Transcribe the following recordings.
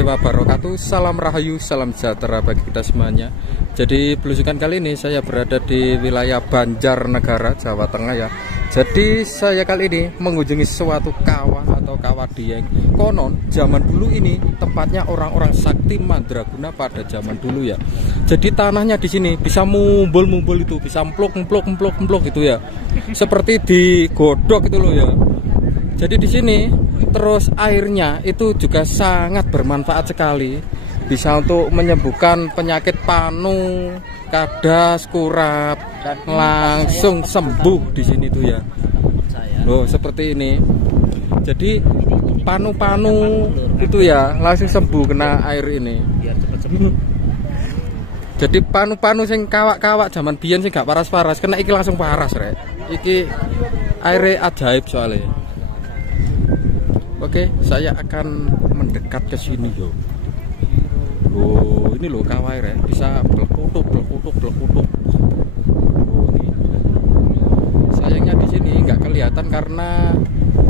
warahmatullahi wabarakatuh. Salam rahayu, salam sejahtera bagi kita semuanya. Jadi belusukan kali ini saya berada di wilayah Banjarnegara, Jawa Tengah ya. Jadi saya kali ini mengunjungi suatu kawah atau kawah Dieng. Konon zaman dulu ini tempatnya orang-orang sakti mandraguna pada zaman dulu ya. Jadi tanahnya di sini bisa mumbul-mumbul itu, bisa emplok gitu ya. Seperti digodok gitu loh ya. Jadi di sini terus airnya itu juga sangat bermanfaat sekali. Bisa untuk menyembuhkan penyakit panu, kadas, kurap, langsung sembuh di sini tuh ya. Loh, seperti ini. Jadi panu-panu itu ya langsung sembuh kena air ini. Jadi panu-panu sing kawak-kawak zaman biyen sing gak paras-paras, kena iki langsung paras rek. Iki airnya ajaib soalnya. Oke, saya akan mendekat ke sini yo. Oh, ini loh kawah ya, bisa belekutuk. Oh, ini. Sayangnya di sini nggak kelihatan karena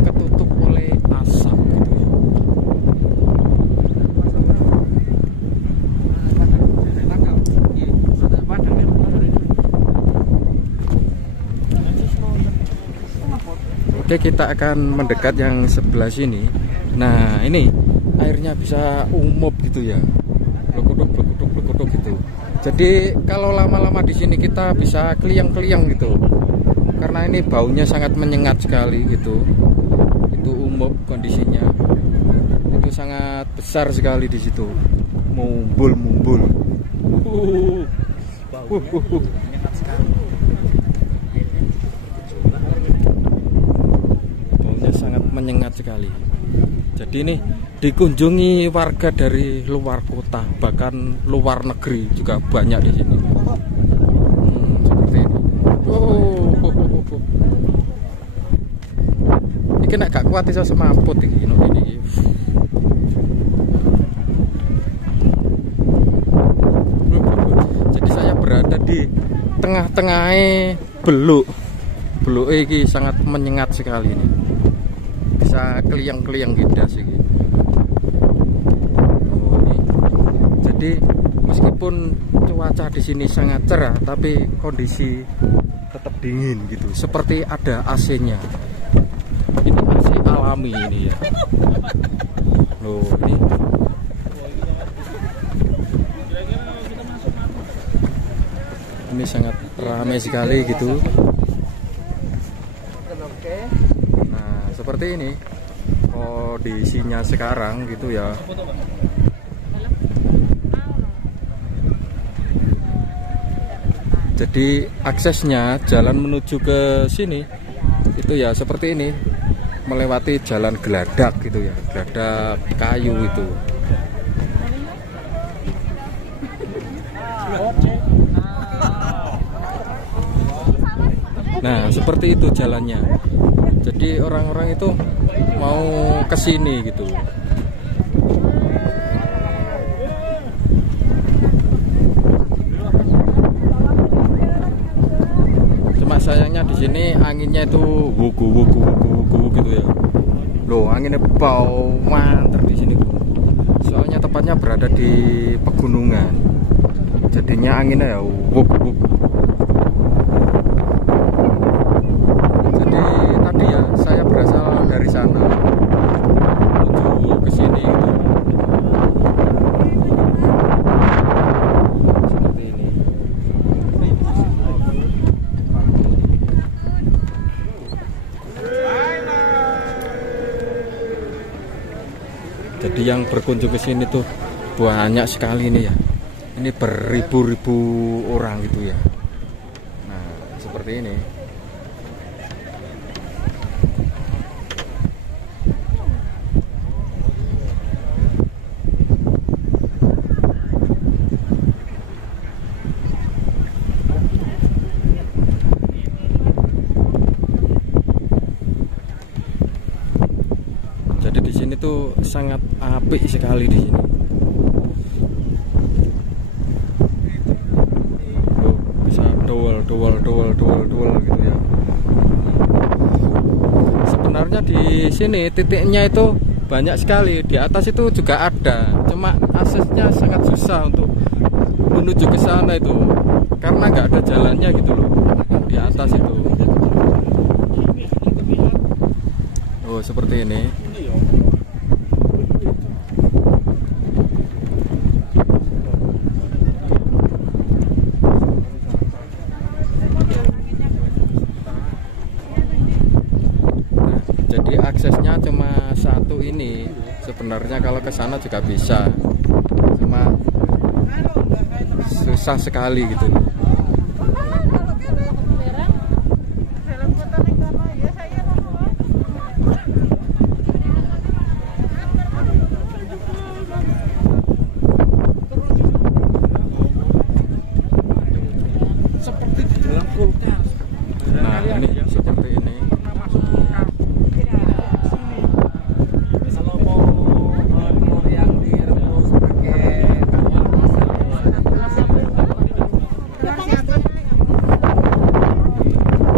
ketutup oleh asap gitu. Oke, kita akan mendekat yang sebelah sini. Nah, ini airnya bisa umup gitu ya. Blekutuk gitu. Jadi kalau lama-lama di sini kita bisa keliang-keliang gitu. Karena ini baunya sangat menyengat sekali gitu. Itu umup kondisinya. Itu sangat besar sekali di situ. Mumbul. Menyengat sekali. Baunya sangat menyengat sekali. Jadi ini dikunjungi warga dari luar kota, bahkan luar negeri juga banyak di sini. Seperti ini. Ini nek gak kuat iso semamput iki ini. Jadi saya berada di tengah-tengahnya beluk. Beluk iki sangat menyengat sekali ini. Bisa keliang-keliang gidas iki. Jadi meskipun cuaca di sini sangat cerah, tapi kondisi tetap dingin gitu. Seperti ada AC-nya. Ini AC alami ini ya. Loh, ini sangat ramai sekali gitu. Nah, seperti ini kondisinya sekarang gitu ya. Jadi aksesnya jalan menuju ke sini itu ya seperti ini, melewati jalan geladak gitu ya, geladak kayu itu. Nah seperti itu jalannya. Jadi orang-orang itu mau ke sini gitu. Sayangnya di sini anginnya itu wugu gitu ya. Loh, anginnya bau manter di sini. Soalnya tepatnya berada di pegunungan. Jadinya anginnya ya wugu. Jadi tadi ya saya berasal dari sana menuju ke sini gitu. Seperti ini. Jadi yang berkunjung ke sini tuh banyak sekali nih ya. Ini beribu-ribu orang gitu ya. Nah, seperti ini. Jadi di sini tuh sangat apik sekali di sini. Tuh, bisa dowel gitu ya. Sebenarnya di sini titiknya itu banyak sekali. Di atas itu juga ada, cuma aksesnya sangat susah untuk menuju ke sana itu, karena nggak ada jalannya gitu loh di atas itu. Oh, seperti ini. Jadi aksesnya cuma satu ini. Sebenarnya kalau ke sana juga bisa, cuma susah sekali gitu. Seperti di dalam kulkas. Nah, ini seperti ini. Kalau mau telur yang direbus pakai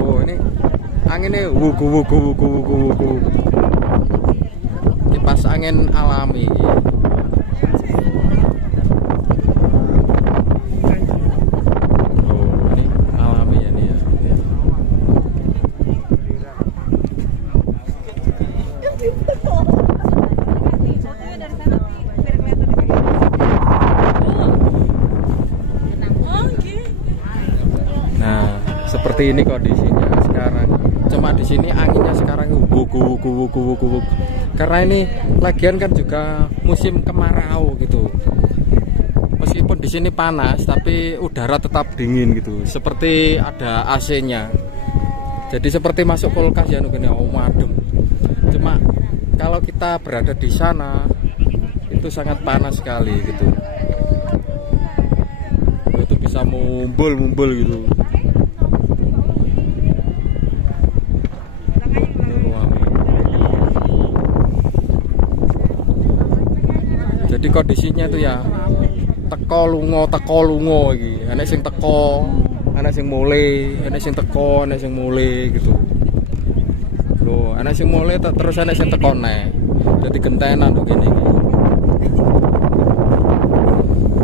Oh, ini anginnya wuku wuku wuku wuku wuku. Kipas angin alami. Oh, ini alami ya nih ya. Nah, seperti ini kondisinya sekarang. Cuma di sini anginnya sekarang wuku wuku wuku wuku wuku. Karena ini lagian kan juga musim kemarau gitu. Meskipun di sini panas, tapi udara tetap dingin gitu. Seperti ada AC-nya. Jadi seperti masuk kulkas ya nungguin adem. Cuma kalau kita berada di sana itu sangat panas sekali gitu. Itu bisa mumbul gitu. Jadi kondisinya itu ya teko lungo iki. Enek sing teko, enek sing mule, enek sing teko, enek sing mule gitu. Loh, enek sing mule terus enek sing teko neh. Dadi gentenan kok kene iki.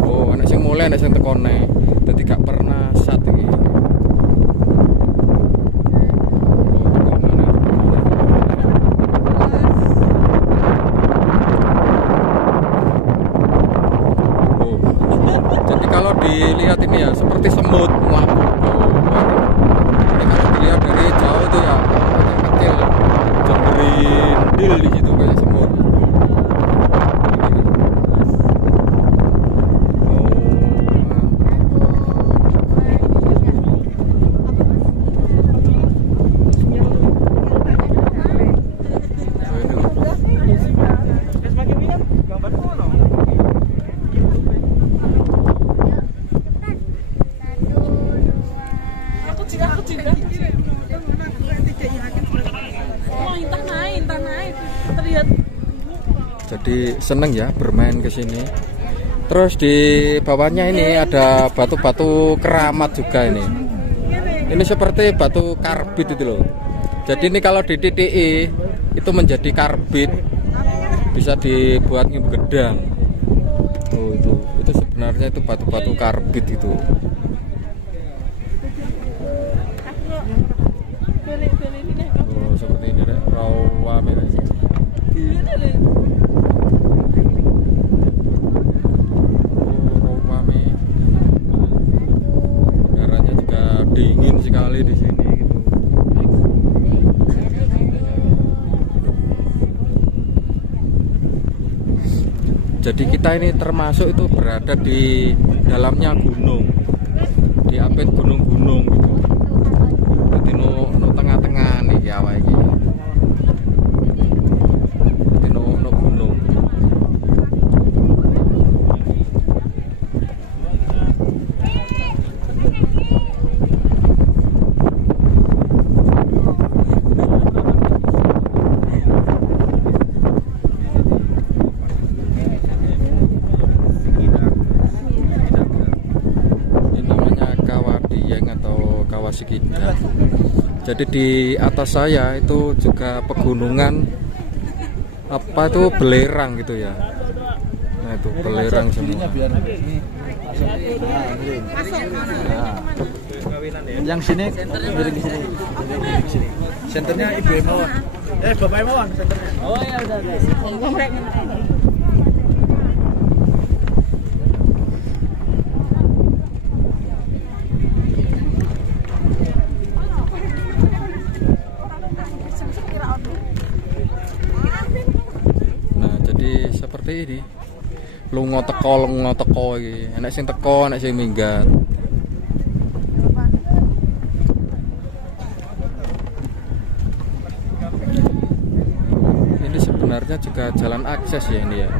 Oh, enek sing mule, enek sing teko neh. Dadi gak pernah sat iki. Kalau dilihat ini ya seperti semut melaku. Ini kalau dilihat dari jauh itu ya kecil, jemberindil di situ kayak semut. Jadi seneng ya bermain ke sini. Terus di bawahnya ini ada batu-batu keramat juga ini. Ini seperti batu karbit itu loh. Jadi ini kalau dititiki itu menjadi karbit, bisa dibuat gedang. Oh, itu sebenarnya itu batu-batu karbit itu. Oh, seperti ini deh, rawa merah. Udaranya juga dingin sekali di sini gitu. Jadi kita ini termasuk itu berada di dalamnya gunung, di apit gunung-gunung gitu. Jadi no tengah-tengah nih ya awake iki. Jadi no gunung. Jadi di atas saya itu juga pegunungan apa itu belerang gitu ya. Nah itu belerang semua. Biar ini langsung miring. Nah. Yang sini miring di sini. Miring di sini. Senternya Ibu Emawon. Bapak Emawon senternya. Oh ya udah. Nah jadi seperti ini. Lunga teko iki. Enak sing teko, enak sing minggat. Ini sebenarnya juga jalan akses ya ini ya.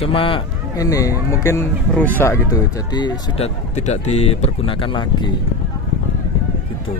Cuma ini mungkin rusak gitu. Jadi sudah tidak dipergunakan lagi. Gitu.